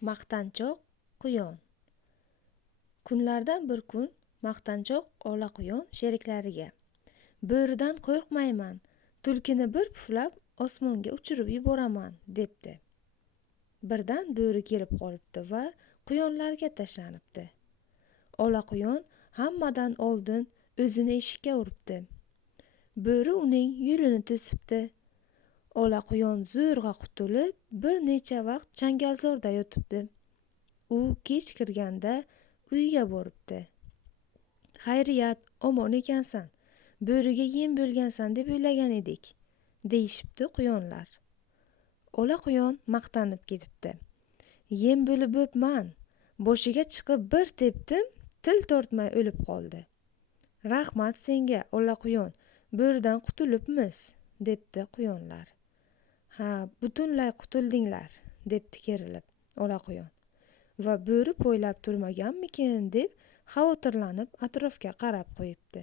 Maqtanchoq quyon. Kunlardan bir kun maqtanchoq ola quyon sheriklariga: "Bo'ridan qo'rqmayman, tulkini bir puflab osmonga uchirib yuboraman", debdi. Birdan bo'ri kelib qolibdi va quyonlarga tashlanibdi. Ola quyon hammadan oldin o'zini eshikka uribdi. Bo'ri uning yo'lini to'sibdi. Ola quyon zo'rg'a qutulib, bir necha vaqt changalzorda yotibdi. U kech kirganda uyiga boribdi. "Xayriyat, omon ekansan. Bo'riga yem bo'lgansan deb o'ylagan edik", deyishibdi quyonlar. Ola quyon maqtanib ketibdi. "Yem bo'lib bo'pman. Boshiga chiqib bir tepdim, til tortmay o'lib qoldi". "Rahmat senga, Ola quyon, bo'ridan qutulibmiz", debdi quyonlar. "Ha, butunlay qutuldinglar", debdi kerilib Ola quyon. Va bo'ri poylab turmaganmikin deb xavotirlanib atrofga qarab qo'yibdi.